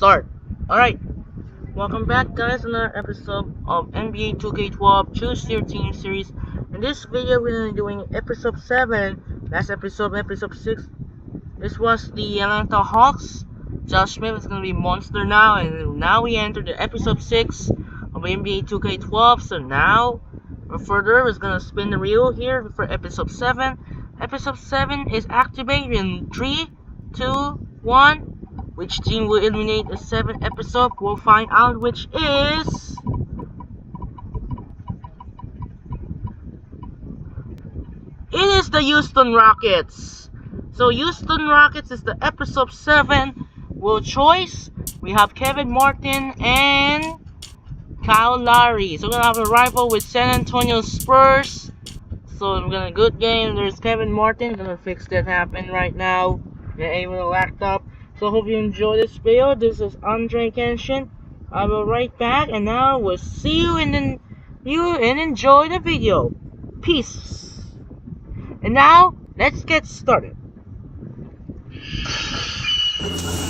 start. Alright, welcome back guys, another episode of NBA 2K12 Choose Your Team series. In this video we're going to be doing episode 7. Last episode 6. This was the Atlanta Hawks. Josh Smith is going to be monster now, and now we enter the episode 6 of NBA 2K12. So now, further, is going to spin the wheel here for episode 7. Episode 7 is activated in 3, 2, 1. Which team will eliminate the 7th episode? We'll find out which is... It is the Houston Rockets. So Houston Rockets is the episode 7 will choice. We have Kevin Martin and Kyle Lowry. So we're gonna have a rival with San Antonio Spurs. So we're gonna good game. There's Kevin Martin. Gonna fix that happen right now. They're able to laptop. So hope you enjoy this video. This is Andre Kenshin. I will right back, and now we'll see you and enjoy the video. Peace. And now let's get started.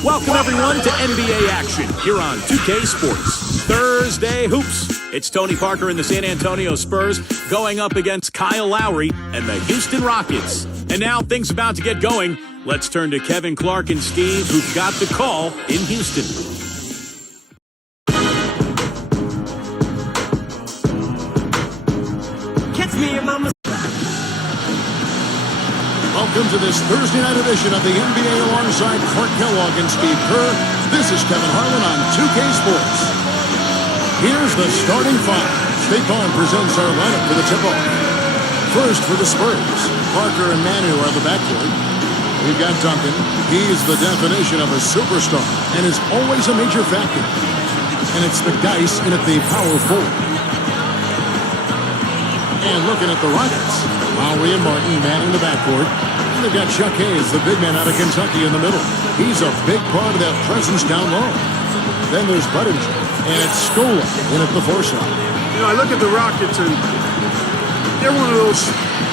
Welcome everyone to NBA action here on 2K Sports. Thursday Hoops. It's Tony Parker and the San Antonio Spurs going up against Kyle Lowry and the Houston Rockets. And now things about to get going. Let's turn to Kevin Clark and Steve, who've got the call in Houston. Catch me in my... Welcome to this Thursday night edition of the NBA alongside Clark Kellogg and Steve Kerr. This is Kevin Harlan on 2K Sports. Here's the starting five. State Farm presents our lineup for the tip-off. First for the Spurs, Parker and Manu are the backcourt. We've got Duncan. He's the definition of a superstar and is always a major factor. And it's the Geis in at the power forward. And looking at the Rockets, Lowry and Martin manning the backcourt. And they've got Chuck Hayes, the big man out of Kentucky, in the middle. He's a big part of that presence down low. Then there's Budinger, and it's Scola in at the four slot. You know, I look at the Rockets, and they're one of those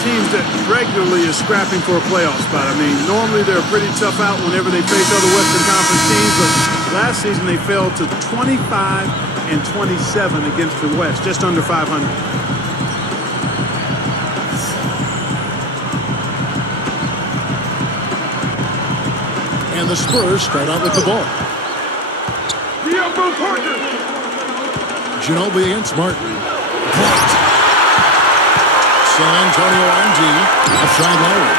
teams that regularly is scrapping for a playoff spot. I mean, normally they're a pretty tough out whenever they face other Western Conference teams, but last season they fell to 25 and 27 against the West, just under 500. And the Spurs start out with the ball. Ginobili against Martin. Blocked. San Antonio on D. Outside Lowry.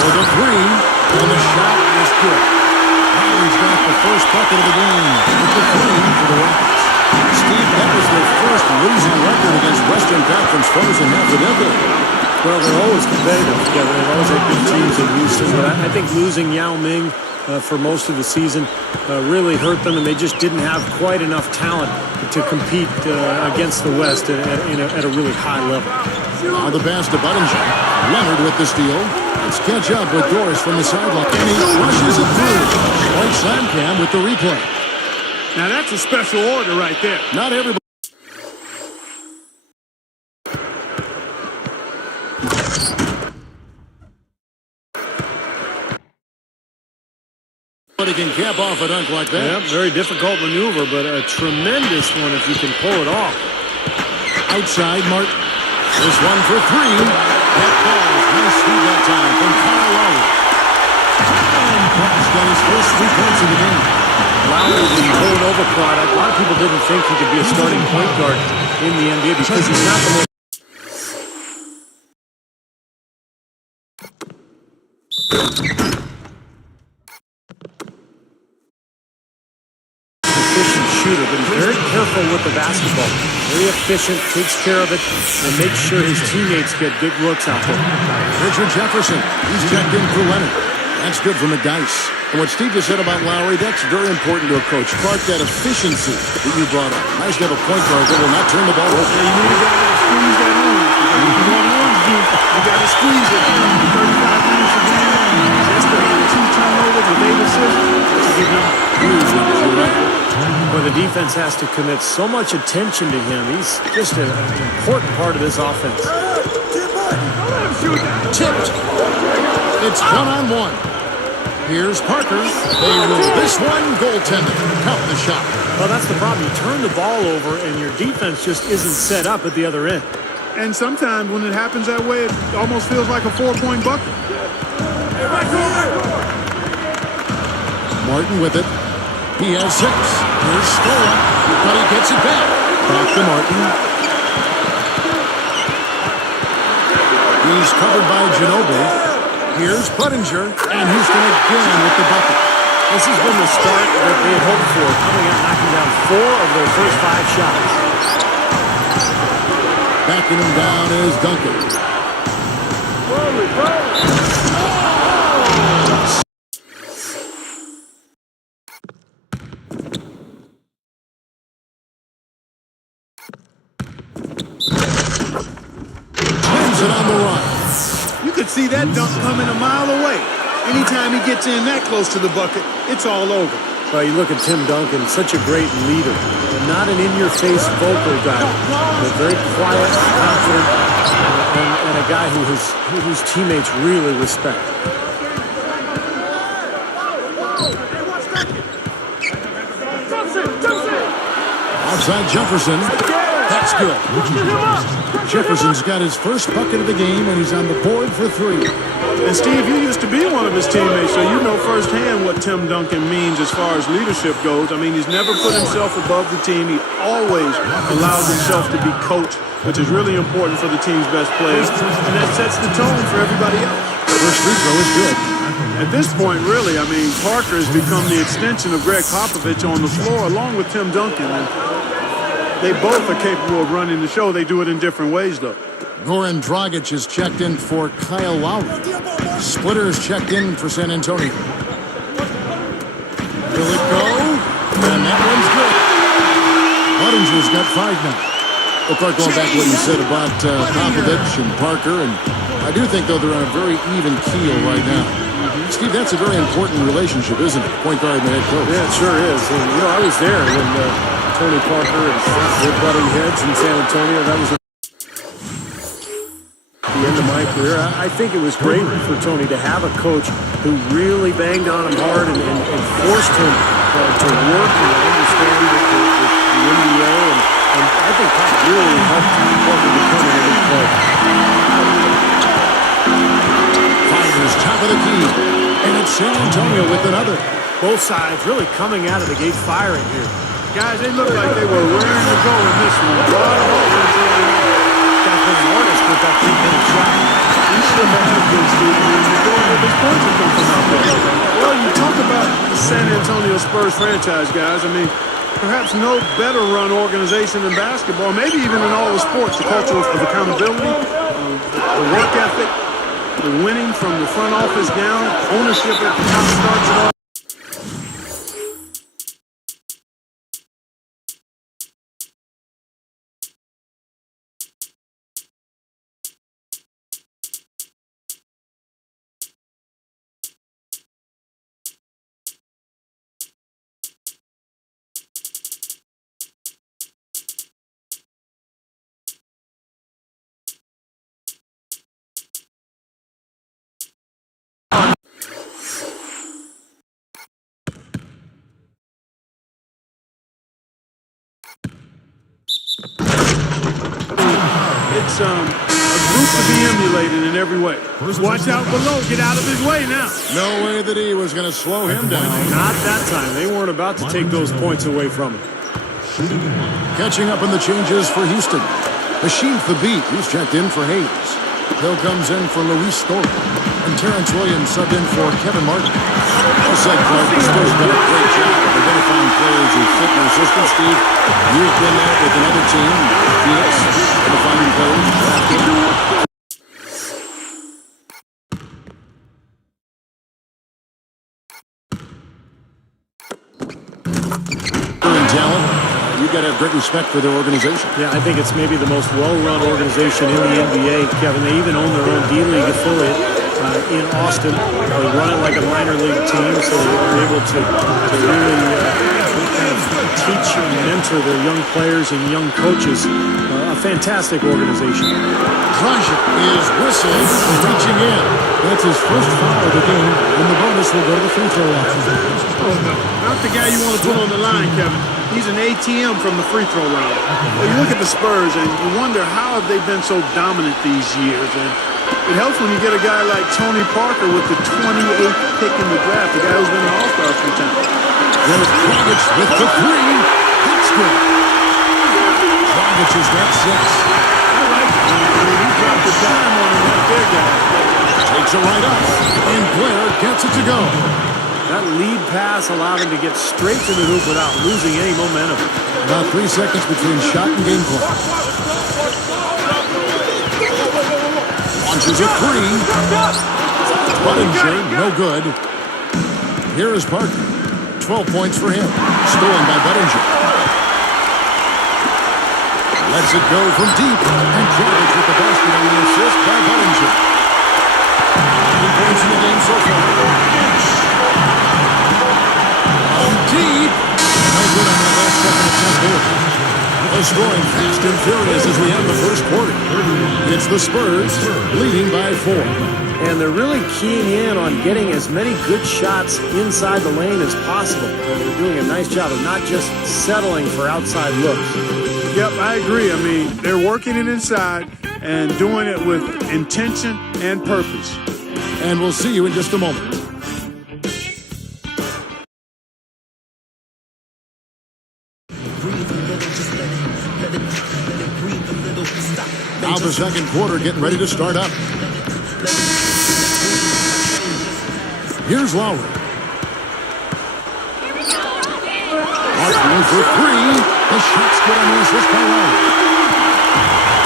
For the three. And the shot is good. Lowry's got the first bucket of the game. With the three for the Rockets. Steve, that was their first losing record against Western Conference foes in half a decade. Well, they're always competitive together. They've always had good teams in Houston. But I think losing Yao Ming for most of the season really hurt them, and they just didn't have quite enough talent to compete against the West at a really high level. Now the pass to Budinger. Leonard with the steal. Let's catch up with Doris from the sideline. And he rushes it through. White slam cam with the replay. Now that's a special order right there. Not everybody. Can cap off a dunk like that. Yeah, very difficult maneuver, but a tremendous one if you can pull it off. Outside, Martin. This one for three. That falls. Nice through that time from Kyle Lowry. And Clark's got his first 3 points of the game. Lowry, the Villanova product. A lot of people didn't think he could be a starting point guard in the NBA because he's not the most efficient shooter, but he's very careful with the basketball. Very efficient, takes care of it, and makes sure his teammates get big looks out there. Richard Jefferson, he's checked in for Leonard. That's good from the Geis. And what Steve just said about Lowry, that's very important to a coach. Clark, that efficiency that you brought up. Nice to have a point guard that will not turn the ball over. Yeah, you need a guy to squeeze that on. You got to squeeze it. 35 minutes a game. Just the 2 turnovers with 8 assists. That's a good number. Huge numbers, you're right. Well, the defense has to commit so much attention to him. He's just an important part of this offense. Tipped. It's 1-on-1. Here's Parker. They rule this one. Goaltender. Count the shot. Well, that's the problem. You turn the ball over, and your defense just isn't set up at the other end. And sometimes when it happens that way, it almost feels like a 4-point bucket. Martin with it. He has 6. Here's Scola, but he gets it back. Back to Martin. He's covered by Ginobili. Here's Puttinger, and Houston again with the bucket. This has been the start that they had hoped for, coming out knocking down 4 of their first 5 shots. Backing him down is Duncan. It on the run. You could see that dunk coming a mile away. Anytime he gets in that close to the bucket, it's all over. Well, you look at Tim Duncan, such a great leader. Not an in-your-face vocal guy, but very quiet, confident, and a guy whose teammates really respect. Outside Jefferson. That's good. Jefferson's got his first bucket of the game, and he's on the board for 3. And Steve, you used to be one of his teammates, so you know firsthand what Tim Duncan means as far as leadership goes. I mean, he's never put himself above the team. He always allows himself to be coached, which is really important for the team's best players. And that sets the tone for everybody else. First free throw is good. At this point, really, I mean, Parker has become the extension of Greg Popovich on the floor, along with Tim Duncan. And they both are capable of running the show. They do it in different ways, though. Goran Dragic is checked in for Kyle Lowry. Splitter is checked in for San Antonio. Will it go? And that one's good. Puttinger's got 5 now. Well, Clark, going back to what you said about Popovich and Parker, and I do think, though, they're on a very even keel right now. Steve, that's a very important relationship, isn't it? Point guard and the head coach. Yeah, it sure is. And, you know, I was there when Tony Parker and their butting heads in San Antonio. That was the end of my career. I think it was great for Tony to have a coach who really banged on him hard and forced him to work and understand the NBA. And I think that really helped Parker become an elite player. Fires top of the key. And it's San Antonio with another. Both sides really coming out of the gate firing here. Guys, they look like they were raring to go in this one. A lot of offense early on. Got to be honest with that 3-point shot. He should have had good, Steve. You're going with his points that come from out there. Well, you talk about the San Antonio Spurs franchise, guys. I mean, perhaps no better run organization than basketball, maybe even in all the sports. The culture of accountability, the work ethic, the winning from the front office down, ownership at the top starts it all. It's a group to be emulated in every way. Watch out below. Get out of his way now. No way that he was going to slow him down. Not that time. They weren't about to take those points away from him. Catching up on the changes for Houston. Hashim Thabit, who's checked in for Hayes. Hill comes in for Luis Scola. And Terrence Williams subbed in for Kevin Martin. Well said, Clark. The Spurs done a great job of identifying players who fit their system. Steve, you've been there with another team, Phoenix, identifying players. Talent. You've got to have great respect for their organization. Yeah, I think it's maybe the most well-run organization in the NBA, Kevin. They even own their own D-League affiliate in Austin. They run it like a minor league team, so they're able to really kind of teach and mentor their young players and young coaches fantastic organization. Dragic is whistled for reaching in. That's his first foul of the game, and the bonus will go to the free throw line. Oh, no. Not the guy you want to put on the line, Kevin. He's an ATM from the free throw line. Well, you look at the Spurs, and you wonder how have they been so dominant these years. And it helps when you get a guy like Tony Parker with the 28th pick in the draft, the guy who's been an all-star a few times. There's Dragic with the three. That's good. Dragic has got 6. I like it. I mean, he dropped the dime on him right there, guy. Takes it right up, and Blair gets it to go. That lead pass allowed him to get straight to the hoop without losing any momentum. About 3 seconds between shot and game clock. Launches a 3. Budinger, no good. Here is Parker. 12 points for him. Stolen by Budinger. Lets it go from deep. And Dragic with the basket on the assist by Budinger. 8 points in the game so far. On deep. No good on that last second attempt here. We're scoring fast and furious as we end the first quarter. It's the Spurs leading by 4. And they're really keying in on getting as many good shots inside the lane as possible. And they're doing a nice job of not just settling for outside looks. Yep, I agree. I mean, they're working it inside and doing it with intention and purpose. And we'll see you in just a moment. Now the second quarter getting ready to start up. Here's Lowry. Martin for 3. The shot's good on the assist by Lowry.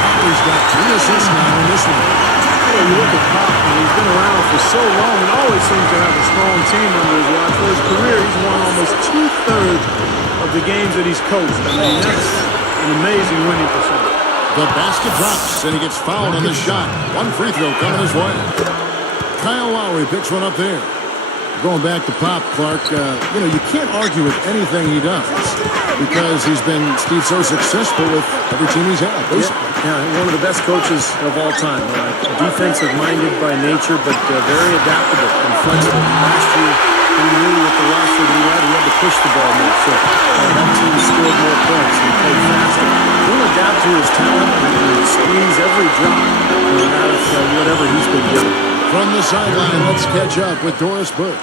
Lowry's got 3 assists now in this one. You look at Pop, and he's been around for so long and always seems to have a strong team under his watch. For his career, he's won almost 2/3 of the games that he's coached. I mean, that's an amazing winning percentage. The basket drops, and he gets fouled on the shot. 1 free throw coming his way. Kyle Lowry picks one up there. Going back to Pop, Clark, you can't argue with anything he does because he's been, Steve, so successful with every team he's had, basically. Yeah, one of the best coaches of all time. Defensive-minded by nature, but very adaptable and flexible. Last year, he knew with the roster that he had to push the ball more. So that team scored more points and played faster. He'll adapt to his talent and squeeze every drop out of whatever he's been given. From the sideline, let's catch up with Doris Burke.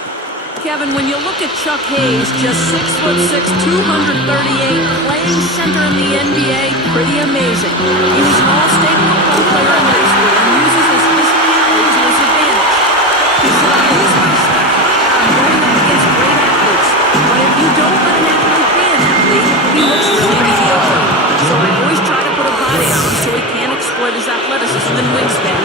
Kevin, when you look at Chuck Hayes, just 6'6", 238, playing center in the NBA, pretty amazing. He was an all-state football player in high school and uses his physicality to his advantage. He's always respected and going up against great athletes. But if you don't let an athlete be an athlete, he looks really mediocre. So I always try to put a body on him so he can't exploit his athleticism and wingspan.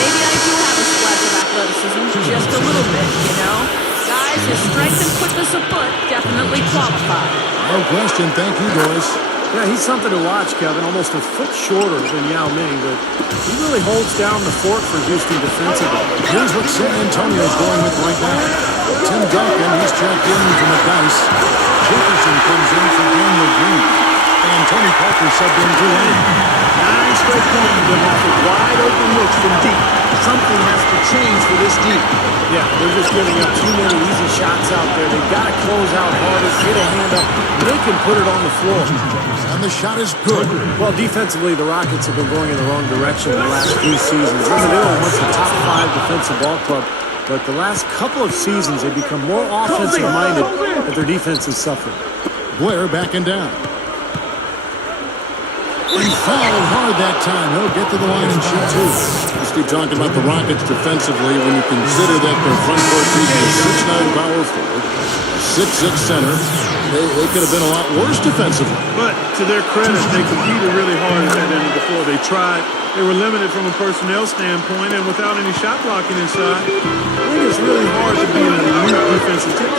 Maybe I do have a splash of athleticism, just a little bit, you know? Guys, his strength and quickness of foot definitely qualify. No question. Thank you, Doris. Yeah, he's something to watch, Kevin. Almost a foot shorter than Yao Ming, but he really holds down the fort for Houston defensively. Here's what San Antonio's going with right now. Tim Duncan, he's checked in from the dice. Jefferson comes in for Daniel Green. And Tony Parker subbed in for Lenny. 9 straight points of them off of wide open looks from deep. Something has to change for this deep. Yeah, they're just giving up too many easy shots out there. They've got to close out harder, get a hand up. They can put it on the floor. And the shot is good. Well, defensively, the Rockets have been going in the wrong direction the last few seasons. They're once a top 5 defensive ball club, but the last couple of seasons they've become more offensive-minded, but their defense is suffering. Blair backing down. He fouled hard that time. He'll get to the line and shoot 2. Let's keep talking about the Rockets defensively when you consider that their front court features 6'9" power forward, a 6'6" center. They could have been a lot worse defensively. But to their credit, they competed really hard at that end before. They tried. They were limited from a personnel standpoint, and without any shot blocking inside, I think it's really hard to be an elite defensive team.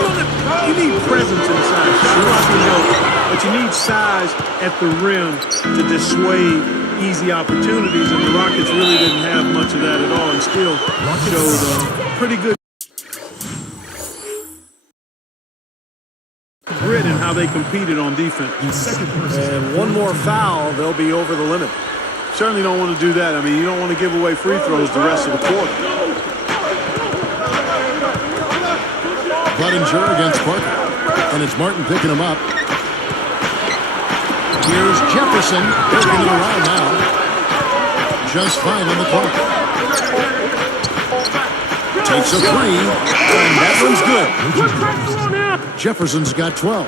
You need presence inside. Shot blocking helps, but you need size at the rim to dissuade easy opportunities, and the Rockets really didn't have much of that at all, and still showed pretty good. Grit and how they competed on defense. And one more foul, they'll be over the limit. Certainly don't want to do that. I mean, you don't want to give away free throws the rest of the quarter. Budinger against Parker. And it's Martin picking him up. Here's Jefferson working it around now. Just 5 on the clock. Takes a 3, and that one's good. Jefferson's got 12.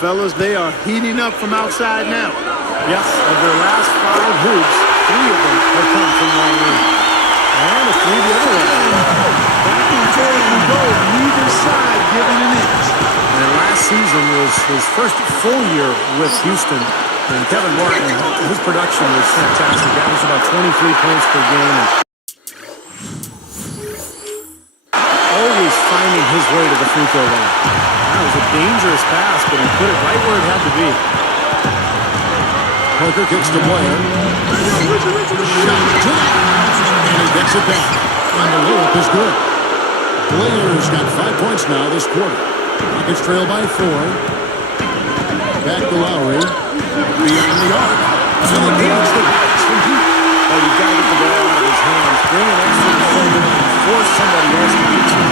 Fellas, they are heating up from outside now. Yes, of their last 5 hoops, 3 of them have come from long range. And a 3 the other way. Back and forth we go, neither side giving an inch. And last season was his first full year with Houston. And Kevin Martin, his production was fantastic. That was about 23 points per game. Always finding his way to the free throw line. That was a dangerous pass, but he put it right where it had to be. Parker kicks to Blair. Shot. And he gets it back. And the layup is good. Blair's got 5 points now this quarter. Rockets trail by 4. Back to Lowry. Beyond the arc. And he needs the box from deep. Oh, you've got to get the ball out of his hands. Bring an extra defender and force somebody else to beat you.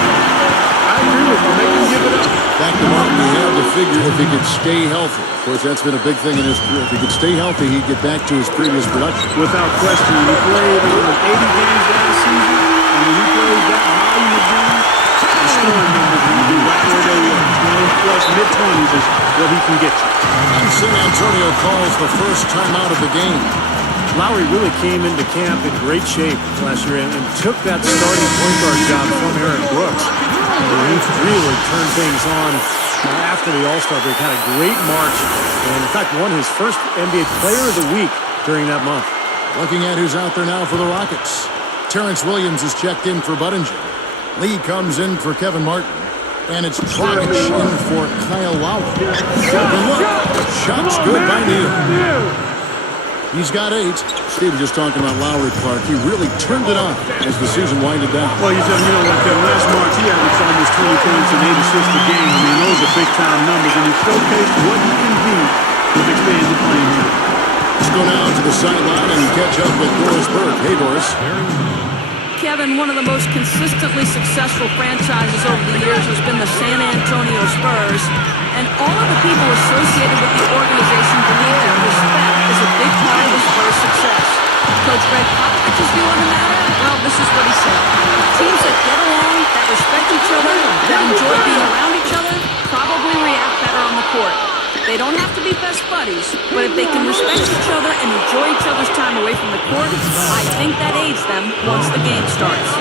I agree with you. Make him give it up. Back to Martin. He had to figure if he could stay healthy. Of course, that's been a big thing in his career. If he could stay healthy, he'd get back to his previous production. Without question. He played 80 games last season. And when he plays that volume of games, the scoring numbers will be right where they were. 20 plus mid-20s is what he can get you. And San Antonio calls the first time out of the game. Lowry really came into camp in great shape last year and took that starting point guard job from Aaron Brooks. And he really turned things on after the All-Star break. Had a great March and, in fact, won his first NBA Player of the Week during that month. Looking at who's out there now for the Rockets. Terrence Williams is checked in for Budinger. Lee comes in for Kevin Martin. And it's Dragic in for Kyle Lowry. Good look. Shot's good by Neal. He's got 8. Steve was just talking about Lowry, Clark. He really turned it on as the season winded down. Well, you know what, Kevin, last March he averaged almost 20 points and 8 assists a game. I mean, those are big-time numbers, and he showcased what he can do with expanded playing time. Let's go now to the sideline and catch up with Doris Burke. Hey, Doris. Kevin, one of the most consistently successful franchises over the years has been the San Antonio Spurs, and all of the people associated with the organization believe that respect is a big part of the Spurs' success. Coach Greg Popovich's view on the matter? Well, this is what he said. Teams that get along, that respect each other, that enjoy being around each other, probably react better on the court. They don't have to be best buddies, but if they can respect each other and enjoy each other's time away from the court, I think that aids them once the game starts.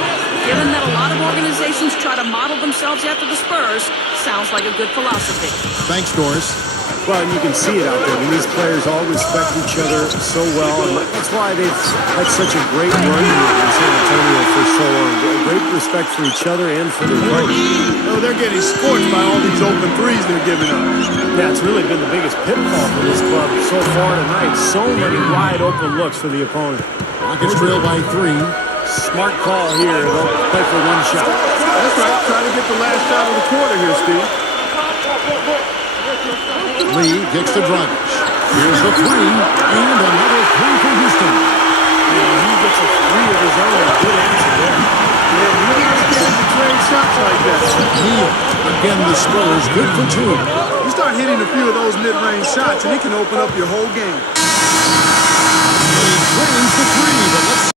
Given that a lot of organizations try to model themselves after the Spurs, sounds like a good philosophy. Thanks, Doris. Well, and you can see it out there. I mean, these players all respect each other so well, and that's why they've had such a great run here in San Antonio for so long. Great respect for each other and for their coach. Oh, they're getting scorched by all these open threes they're giving up. Yeah, it's really been the biggest pitfall for this club so far tonight. So many wide open looks for the opponent. Rockets trail by 3. Smart call here. They'll play for one shot. That's right. Try to get the last shot of the quarter here, Steve. Lee gets to Dragic. Here's the 3, and another 3 for Houston. And he gets a 3 of his own. Good answer there. Yeah, you don't have to trade shots like that. Neal. Again, the Spurs good for 2. You start hitting a few of those mid-range shots, and it can open up your whole game. He drains the 3, but let's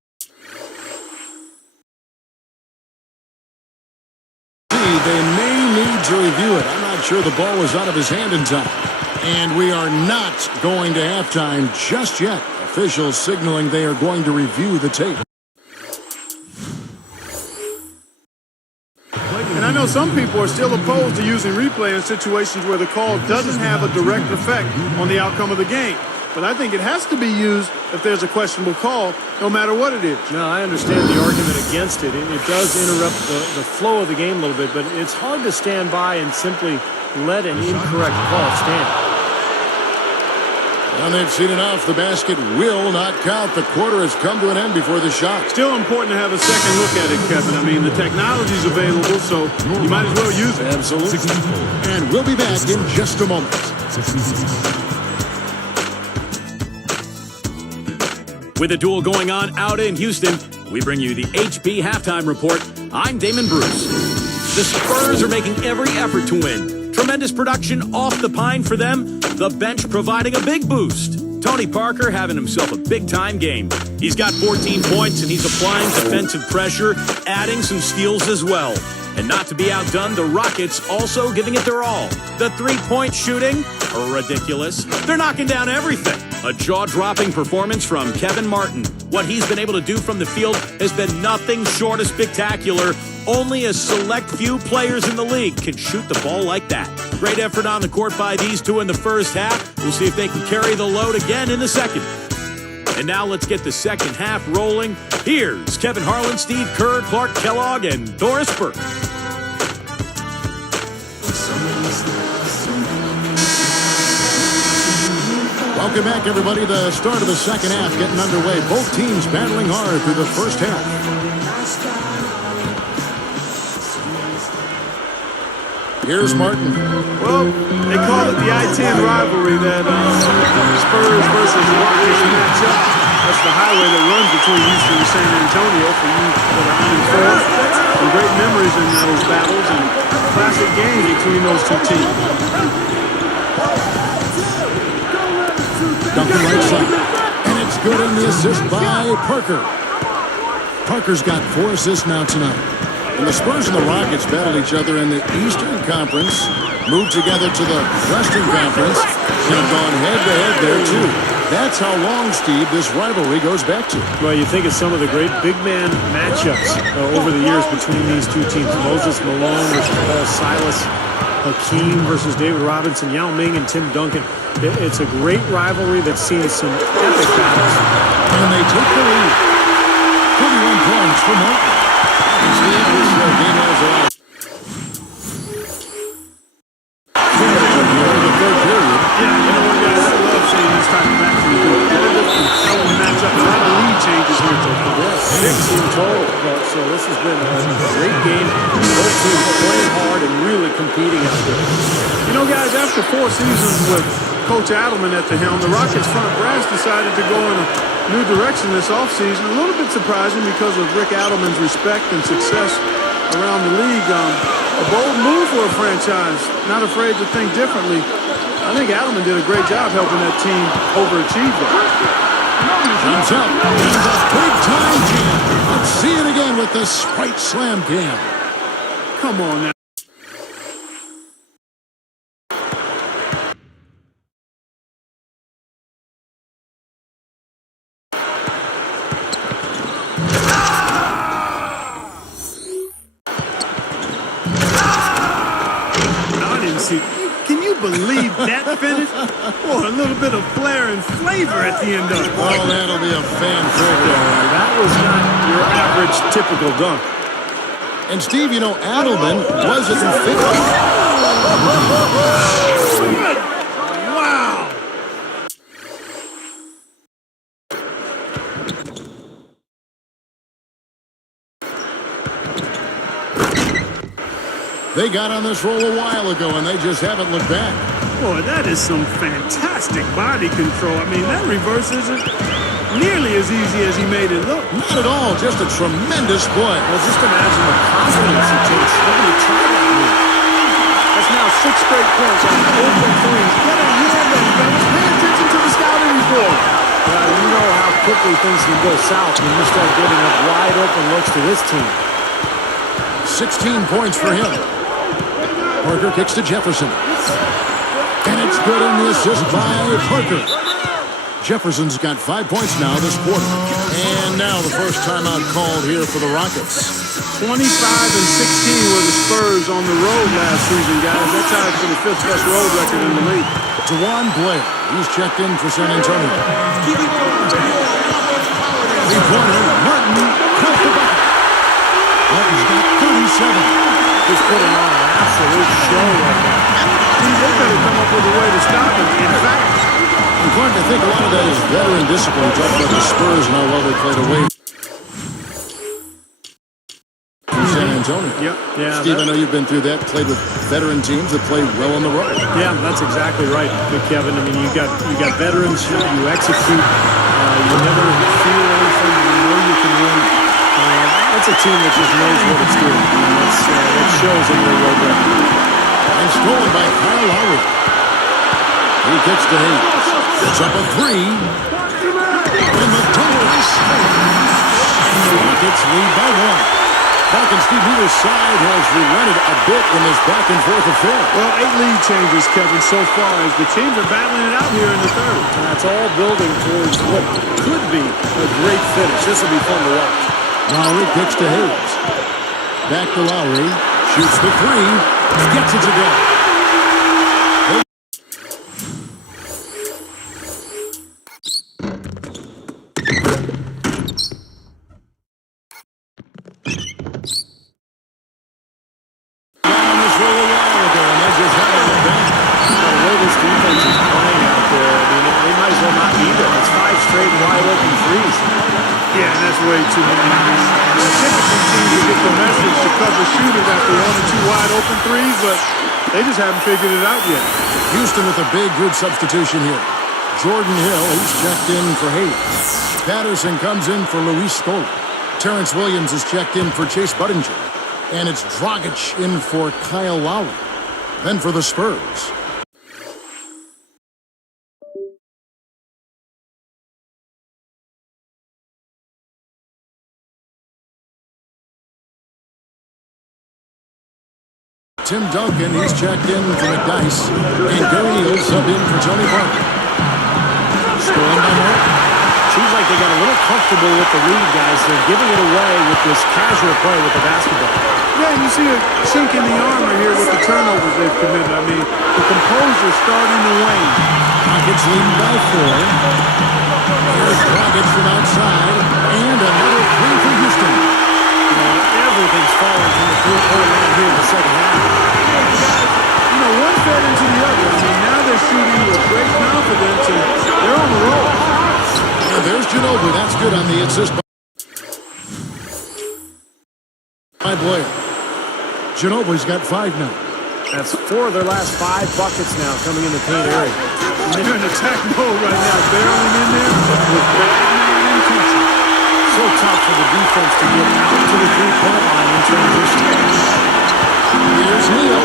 see. They may need to review it. I'm not sure the ball was out of his hand in time. And we are not going to halftime just yet. Officials signaling they are going to review the tape. And I know some people are still opposed to using replay in situations where the call doesn't have a direct effect on the outcome of the game. But I think it has to be used if there's a questionable call, no matter what it is. No, I understand the argument against it. It does interrupt the flow of the game a little bit, but it's hard to stand by and simply let an incorrect call stand. And they've seen enough. The basket will not count. The quarter has come to an end before the shot. Still important to have a second look at it, Kevin. I mean, the technology's available, so you might as well use it. Absolutely. And we'll be back in just a moment. With a duel going on out in Houston, we bring you the HP Halftime Report. I'm Damon Bruce. The Spurs are making every effort to win. Tremendous production off the pine for them. The bench providing a big boost. Tony Parker having himself a big-time game. He's got 14 points, and he's applying defensive pressure, adding some steals as well. And not to be outdone, the Rockets also giving it their all. The three-point shooting, ridiculous. They're knocking down everything. A jaw-dropping performance from Kevin Martin. What he's been able to do from the field has been nothing short of spectacular. Only a select few players in the league can shoot the ball like that. Great effort on the court by these two in the first half. We'll see if they can carry the load again in the second. And now let's get the second half rolling. Here's Kevin Harlan, Steve Kerr, Clark Kellogg, and Doris Burke. Welcome back, everybody. The start of the second half getting underway. Both teams battling hard through the first half. Here's Martin. Well, they call it the I-10 rivalry, that Spurs versus Rockets matchup. That's the highway that runs between Houston and San Antonio for you that are uninformed. Some great memories in those battles and classic games between those two teams. Duncan right side. And it's good in the assist by Parker. Parker's got 4 assists now tonight. And the Spurs and the Rockets battled each other in the Eastern Conference, moved together to the Western Conference, and have gone head-to-head there, too. That's how long, Steve, this rivalry goes back to. Well, you think of some of the great big man matchups over the years between these two teams. Moses Malone versus Paul Silas, Hakeem versus David Robinson, Yao Ming and Tim Duncan. It's a great rivalry that's seen some epic battles. And they take the lead. 31 points for Martin. Steve, this game has a lot. The third period. Yeah, you know what, guys? I love seeing these type of matches. Competitive, compelling matchup. A lot of lead changes here so far. Yeah, 6 in total. So this has been a great game. Both teams playing hard and really competing out there. You know, guys, after 4 seasons with Coach Adelman at the helm, the Rockets front brass decided to go in a new direction this offseason. A little bit surprising because of Rick Adelman's respect and success around the league. A bold move for a franchise, not afraid to think differently. I think Adelman did a great job helping that team overachieve that. Comes up. And a big-time jam. Let's see it again with the Sprite Slam Cam. Come on now. Can you believe that finish? Boy, a little bit of flair and flavor at the end of it. Oh, that'll be a fan favorite. That was not your average typical dunk. And Steve, you know, Adelman wasn't fit. Wow! They got on this roll a while ago, and they just haven't looked back. Boy, that is some fantastic body control. I mean, that reverse isn't nearly as easy as he made it look. Not at all, just a tremendous play. Well, just imagine the confidence it takes. Nobody tried that move. That's now 6 straight points on open threes. Get a hand on fellas. Pay attention to the scouting report. You know how quickly things can go south when you start getting up wide open looks to this team. 16 points for him. Parker kicks to Jefferson. And it's good in the assist by Parker. Jefferson's got 5 points now this quarter. And now the first timeout called here for the Rockets. 25 and 16 were the Spurs on the road last season, guys. That tied for the 5th best road record in the league. Dewan Blair, he's checked in for San Antonio. Three-pointer, Martin, caught the bucket. Martin's got 37. Just putting on an absolute show right now. They better come up with a way to stop him. In fact, Clark Mark, I think a lot of that is veteran discipline. We talked about the Spurs and how well they played away from San Antonio. Yep. Yeah. Steve, I know you've been through that, played with veteran teams that play well on the road. Yeah, that's exactly right, Kevin. I mean, you got veterans. You execute. You never feel anything. You know you can win. That's a team that just knows what it's doing. And that shows in their road record. And stolen by Kyle Lowry. He kicks to Hayes. It's up a three. And the total is and the Rockets lead by one. Back in Steve Neal's side has relented a bit in this back and forth affair. Well, 8 lead changes, Kevin, so far as the teams are battling it out here in the third. And that's all building towards what could be a great finish. This will be fun to watch. Lowry kicks to Hayes. Back to Lowry. Shoots the three. Gets it to go. Way too many. Typically, teams will get the message to cover shooters after 1 or 2 wide open threes, but they just haven't figured it out yet. Houston with a big, good substitution here. Jordan Hill, he's checked in for Hayes. Patterson comes in for Luis Scola. Terrence Williams is checked in for Chase Budinger. And it's Dragic in for Kyle Lowry. Then for the Spurs. Tim Duncan, he's checked in for McDyess. And Gary Neal sub in for Tony Parker. Stolen by Martin. Seems like they got a little comfortable with the lead, guys. They're giving it away with this casual play with the basketball. Yeah, you see a chink in the armor here with the turnovers they've committed. I mean, the composure's starting to wane. Rockets leading by 4. Here's Dragic from outside. And another three for Houston. Everything's falling from the three-point line here in the second half. You know, one fed into the other. I mean, now they're shooting with great confidence, and they're on the roll. And there's Ginobili. That's good on the assist by Blair. Ginobili's got 5 now. That's 4 of their last 5 buckets now coming in the paint area. They're in attack mode right now, barreling in there with bad intention. So tough for the defense to get out to the three-point line in transition. Here's Neal.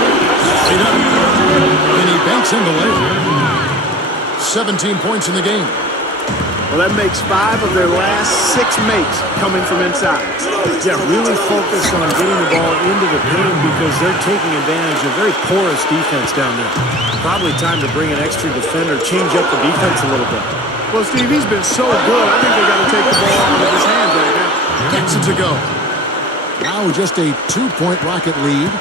Straight up. And he banks in the lay. 17 points in the game. Well, that makes 5 of their last 6 makes coming from inside. Yeah, really focused on getting the ball into the paint because they're taking advantage of very porous defense down there. Probably time to bring an extra defender, change up the defense a little bit. Well, Steve, he's been so good. I think they got to take the ball out of his hands right now. Gets it to go. Now just a 2-point Rocket lead.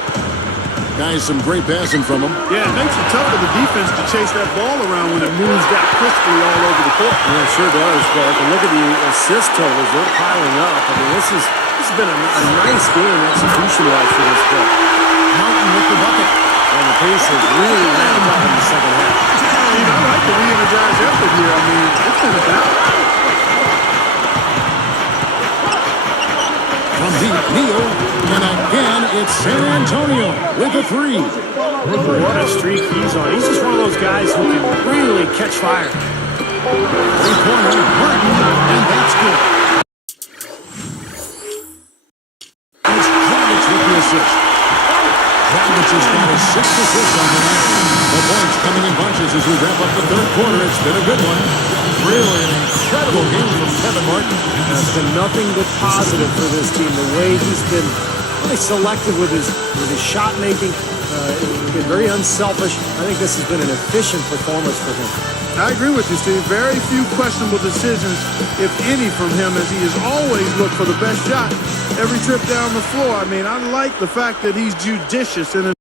Guys, some great passing from him. Yeah, it makes it tough for the defense to chase that ball around when it moves that crisply all over the court. Yeah, it sure does, Clark. And look at the assist totals. They're piling up. I mean, this has been a nice game execution-wise for this club. Mountain with the bucket. And the pace has really ramped up in the second half. Steve, I like the re-energized effort here. I mean, it's been a battle. From deep, Neal. And again, it's San Antonio with a 3. What a streak he's on. He's just one of those guys who can really catch fire. Three-pointer, Martin, and that's good. It's Dragic with the assist. Dragic has got a 6th assist on the night. The points coming in bunches as we wrap up the third quarter. It's been a good one. Really an incredible game from Kevin Martin. It's been nothing but positive for this team. The way he's been really selective with his shot making, been very unselfish. I think this has been an efficient performance for him. I agree with you, Steve. Very few questionable decisions, if any, from him, as he has always looked for the best shot every trip down the floor. I mean, I like the fact that he's judicious in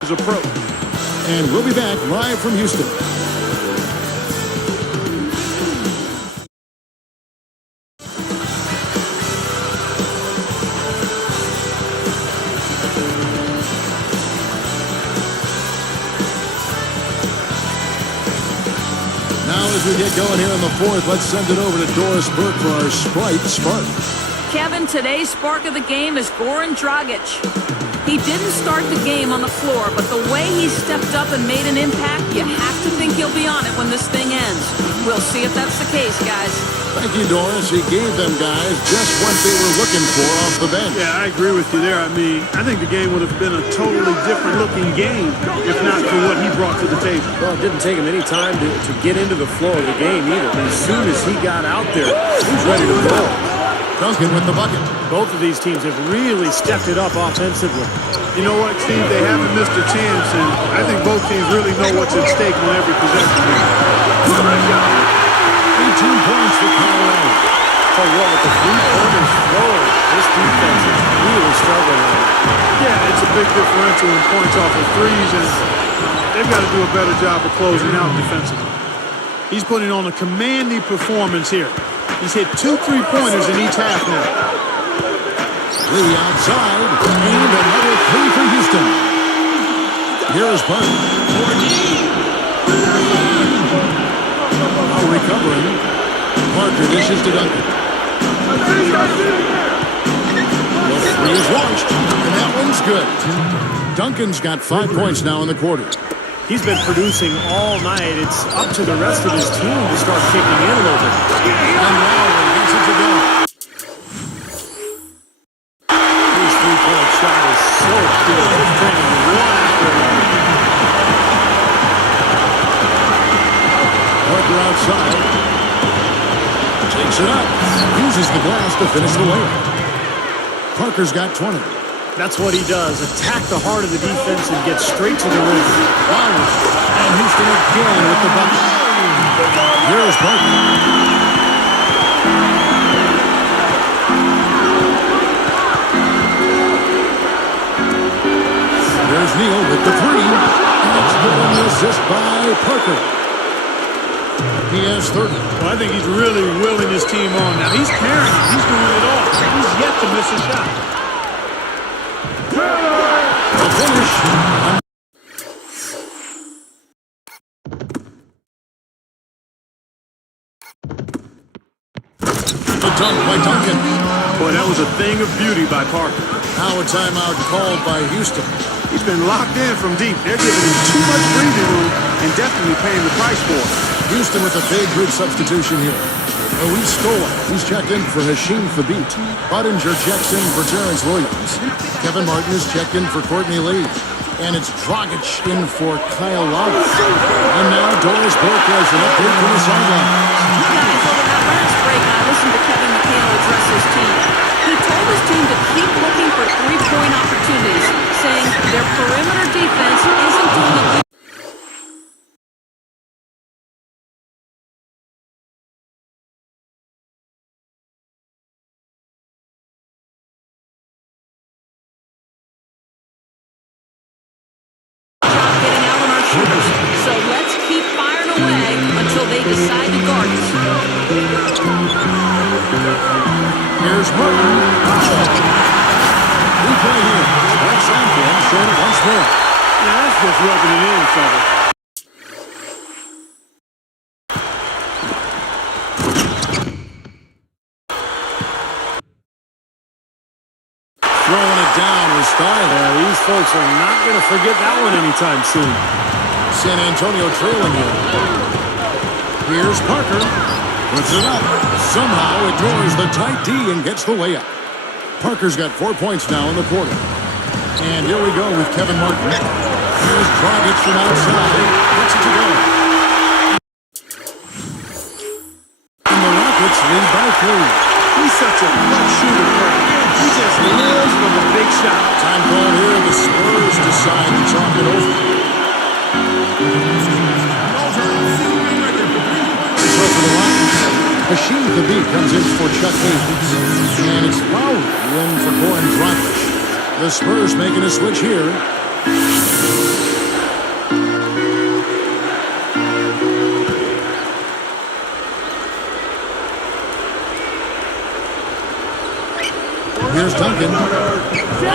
approach. And we'll be back live from Houston. Now as we get going here in the fourth, let's send it over to Doris Burke for our Sprite Spark. Kevin, today's spark of the game is Goran Dragic. He didn't start the game on the floor, but the way he stepped up and made an impact, you have to think he'll be on it when this thing ends. We'll see if that's the case, guys. Thank you, Doris. He gave them guys just what they were looking for off the bench. Yeah, I agree with you there. I mean, I think the game would have been a totally different looking game if not for what he brought to the table. Well, it didn't take him any time to get into the flow of the game either. As soon as he got out there, he was ready to go. Duncan with the bucket. Both of these teams have really stepped it up offensively. You know what, Steve? They haven't missed a chance, and I think both teams really know what's at stake on every possession. 18 points for Colorado. So what, with the three-pointers flowing, this defense is really struggling on it. Yeah, it's a big differential in points off of threes, and they've got to do a better job of closing out defensively. He's putting on a commanding performance here. He's hit 2 3-pointers in each half now. Lee outside, and another 3 for Houston. Here's Burke. Now recovering. Parker dishes to Duncan. The three is launched, and that one's good. Duncan's got 5 points now in the quarter. He's been producing all night. It's up to the rest of his team to start kicking in a little bit. And Lowry gets it to go. His three-point shot is so good. It's bringing one after another. Parker outside. Takes it up. Uses the glass to finish the layup. Parker's got 20. That's what he does. Attack the heart of the defense and get straight to the rim. Lowry. And Houston again with the bucket. Here's Parker. There's Neal with the three. And it's good on the assist by Parker. He has 30. Well, I think he's really willing his team on. Now, he's carrying it. He's doing it all. He's yet to miss a shot. The finish. The dunk by Duncan. Boy, that was a thing of beauty by Parker. Now a timeout called by Houston. He's been locked in from deep. They're giving him too much breathing room and definitely paying the price for it. Houston with a big group substitution here. Luis Scola, he's checked in for Hashim Thabit. Budinger checks in for Terrence Williams. Kevin Martin is checked in for Courtney Lee. And it's Dragic in for Kyle Lowry. And now Doris Burke has an update from the sideline. Guys, over that last break, I listened to Kevin McHale address his team. He told his team to keep looking for three-point opportunities, saying their perimeter defense isn't doing a good job getting out on our shooters. So let's keep firing away until they decide to guard us. Here's Martin. Replay here. That's Sanford showing it once more. Yeah, that's just rubbing it in, fella. Throwing it down with style. Yeah, these folks are not going to forget that one anytime soon. San Antonio trailing here. Here's Parker. Puts it up. Somehow ignores the tight D and gets the layup. Parker's got 4 points now in the quarter. And here we go with Kevin Martin. Here's Dragic from outside. Gets it to go. And the Rockets lead by 3. He's such a clutch shooter, Curry. He just lives from a big shot. Time called here. The Spurs decide to talk it over. So for the Rockets, Hashim Thabit comes in for Chuck Hayes. And it's Lowry in for Goran Dragic. The Spurs making a switch here.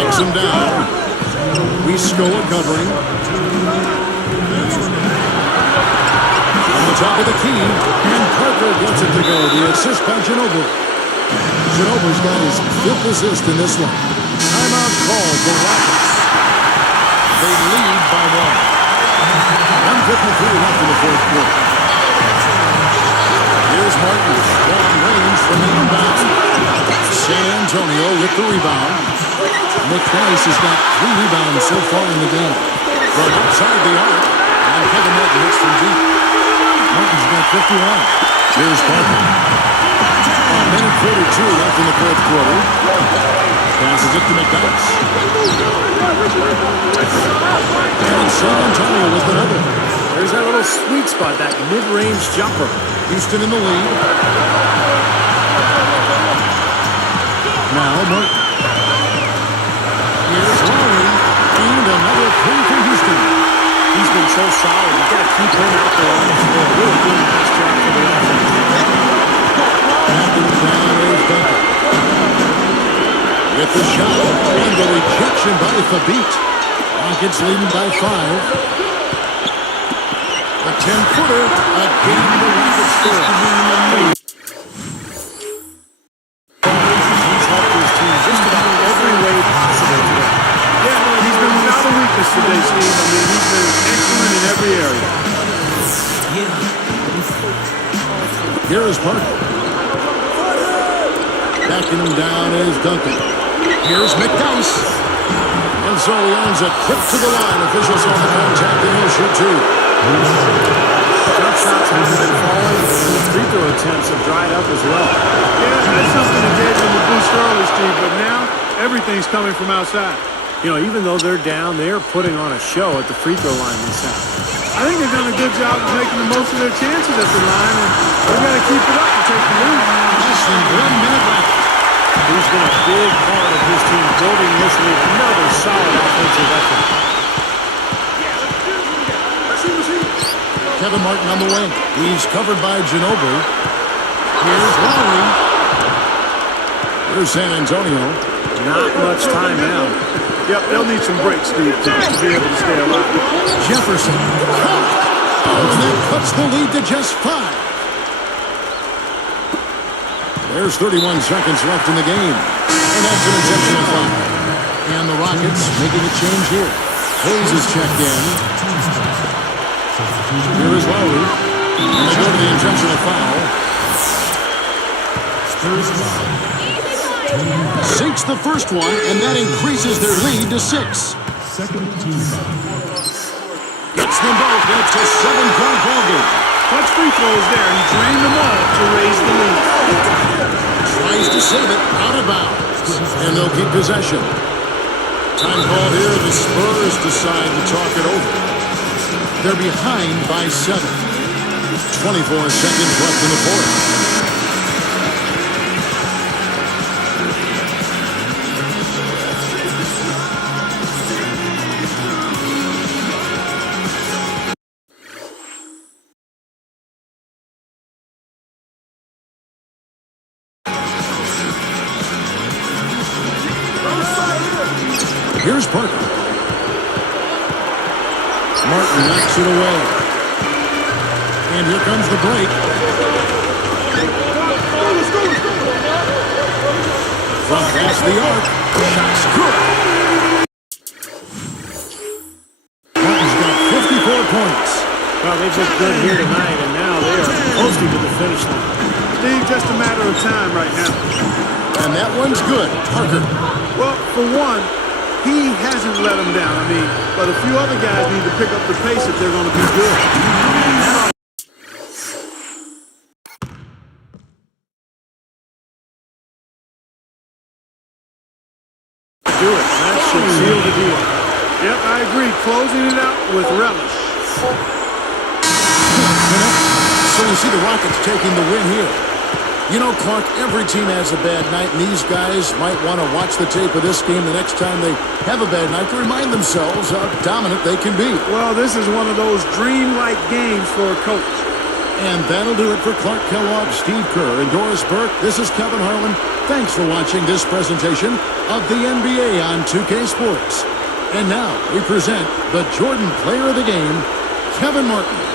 Backs him down. Wisco covering. On the top of the key, and Parker gets it to go. The assist by Ginobili. Ginobili's got his 5th assist in this one. Timeout called the Rockets. They lead by 1. 1:53 left in the 4th quarter. Here's Martin. Long range from the inbound. San Antonio with the rebound. McNice has got 3 rebounds so far in the game. From outside the arc, and Kevin Martin hits from deep. Martin's got 51. Here's Parker. 1:42 left in the 4th quarter. Passes it to McNice. And San Antonio with another. There's that little sweet spot, that mid-range jumper. Houston in the lead. Now Martin. Here's Lowry. And another 3 for Houston. He's been so solid. You've got to keep him out there on the floor. Really doing a nice job for the offense. Backing down is Duncan. With the shot. And the rejection by Thabit. Rockets leading by 5. A 10-footer. Again, the Rockets score. He's helped his team just about every way possible today. Yeah, he's been without a weakness today, Steve. I mean, he's been excellent in every area. Here is Parker. Backing him down is Duncan. Here's McNice. And so he earns a trip to the line. Officials on the contact, and he'll shoot 2. Jump shots haven't been falling, and the free throw attempts have dried up as well. Yeah, that's something that gave him the boost early, Steve, but now everything's coming from outside. You know, even though they're down, they are putting on a show at the free throw line this time. I think they've done a good job of making the most of their chances at the line, and they've got to keep it up to take the lead. Less than 1 minute left. He's been a big part of his team building this lead. Another solid offensive effort. Kevin Martin on the wing. He's covered by Ginobili. Here's Lowry. Here's San Antonio. Not much time now. Yep, they'll need some breaks, Steve, to be able to stay alive. Jefferson. And that cuts the lead to just 5. There's 31 seconds left in the game. And that's an intentional foul. And the Rockets making a change here. Hayes is checked in. Here is Lowry. And they go to the intentional foul. Sinks the first one, and that increases their lead to 6. Gets them both. It's a 7-point ball game. Clutch free throws there. He drained them all to raise the lead. Tries to save it out of bounds. And they'll keep possession. Time called here. The Spurs decide to talk it over. They're behind by 7. 24 seconds left in the 4th. Here's Parker. Martin knocks it away. And here comes the break. From past the arc. Shot's good. Martin's got 54 points. Well, they've looked good here tonight, and now they are coasting to the finish line. Steve, just a matter of time right now. And that one's good. Parker. Well, for one, he hasn't let them down. I mean, but a few other guys need to pick up the pace if they're going to be good. Do it. That should seal the deal. Yep, I agree. Closing it out with relish. So you see the Rockets taking the win here. You know, Clark, every team has a bad night, and these guys might want to watch the tape of this game the next time they have a bad night to remind themselves how dominant they can be. Well, this is one of those dream-like games for a coach. And that'll do it for Clark Kellogg, Steve Kerr, and Doris Burke. This is Kevin Harlan. Thanks for watching this presentation of the NBA on 2K Sports. And now we present the Jordan Player of the Game, Kevin Martin.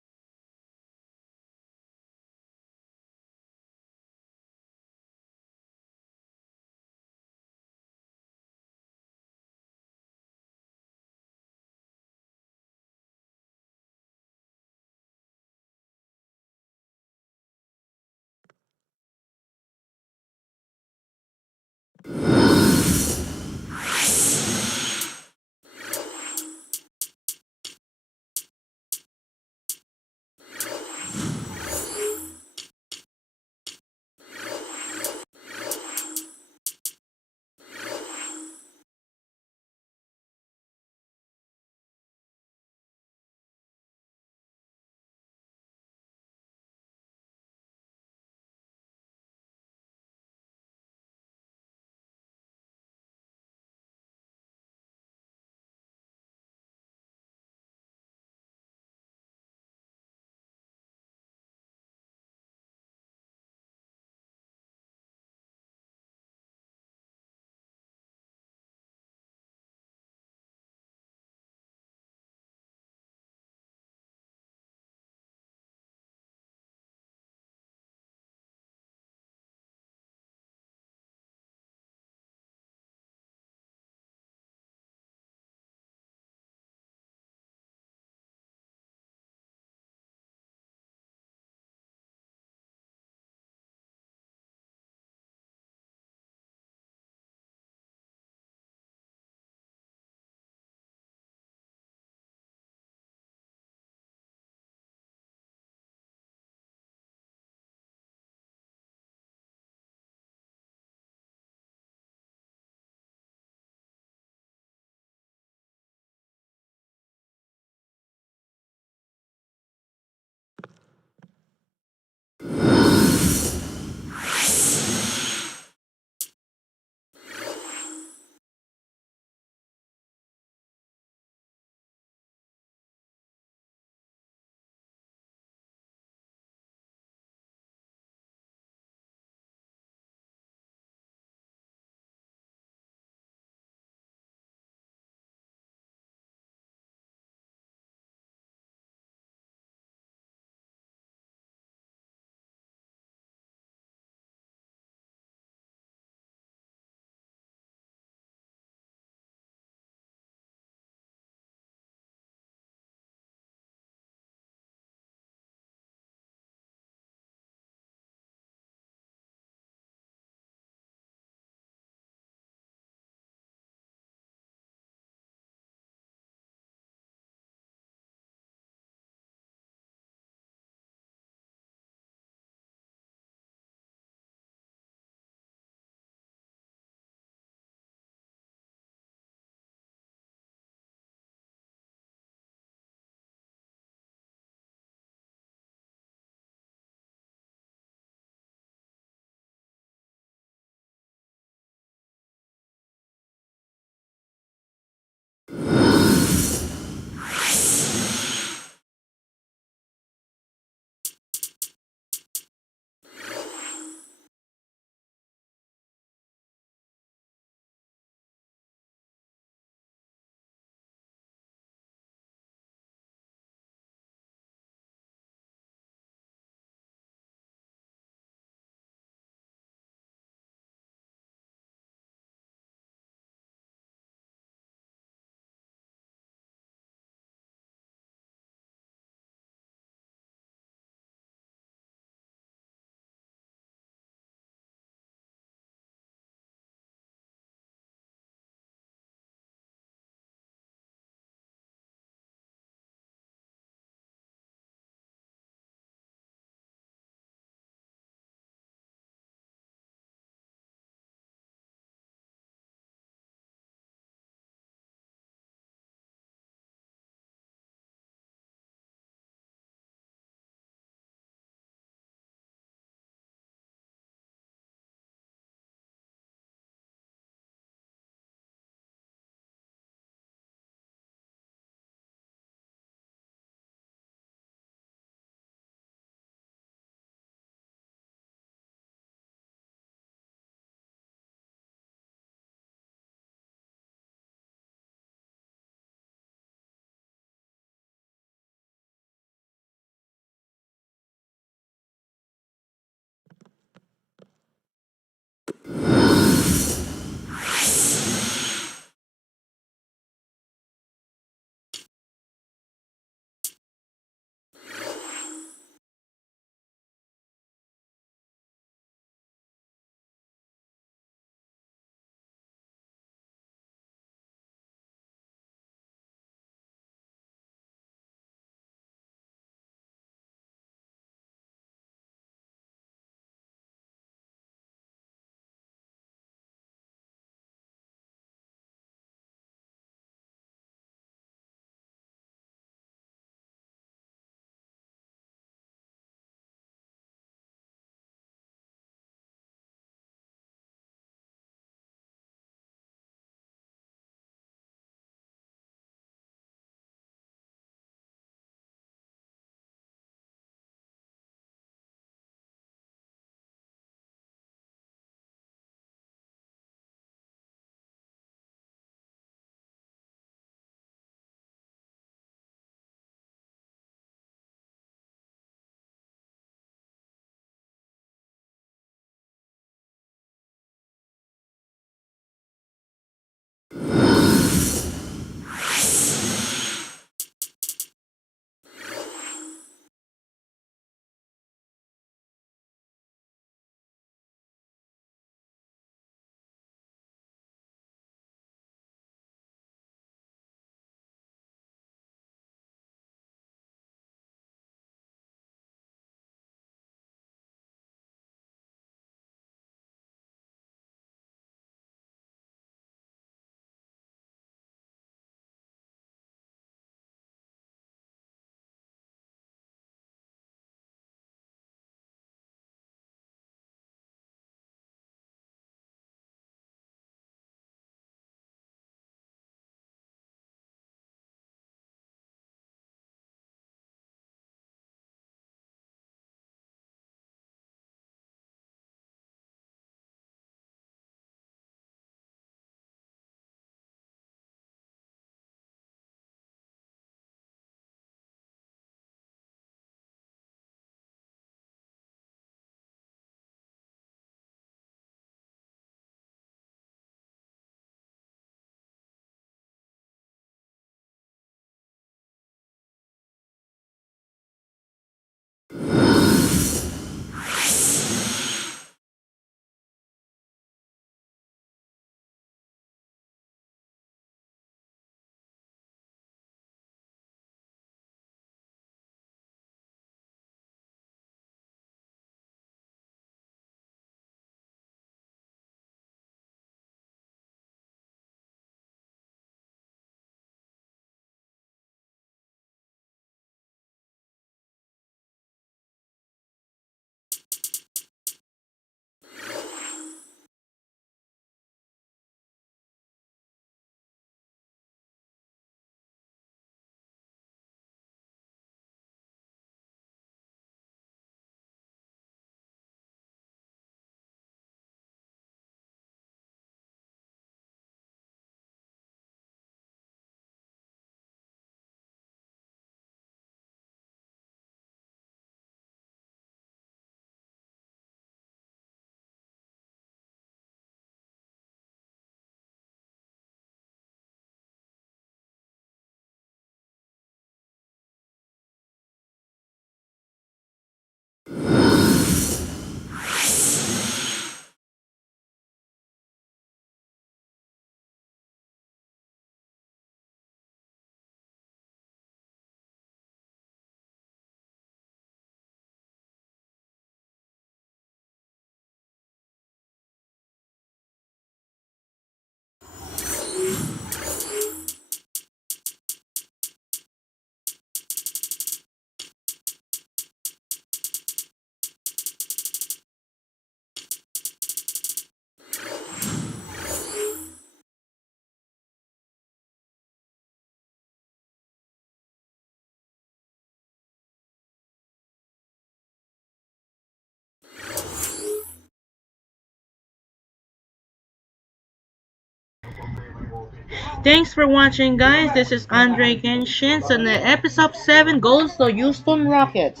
Thanks for watching, guys. This is Andre Genshin. So, the episode 7 goes to Houston Rockets.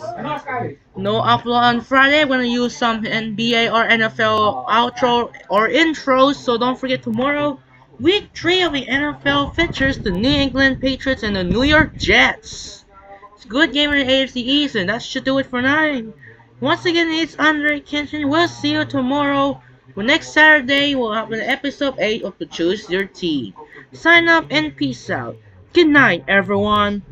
No upload on Friday. We're gonna use some NBA or NFL outro or intros. So don't forget tomorrow, week 3 of the NFL features the New England Patriots and the New York Jets. It's a good game in the AFC East, and that should do it for now. Once again, it's Andre Kenshin. We'll see you tomorrow. Well, next Saturday, we'll have an episode 8 of the Choose Your Team. Sign up and peace out. Good night, everyone.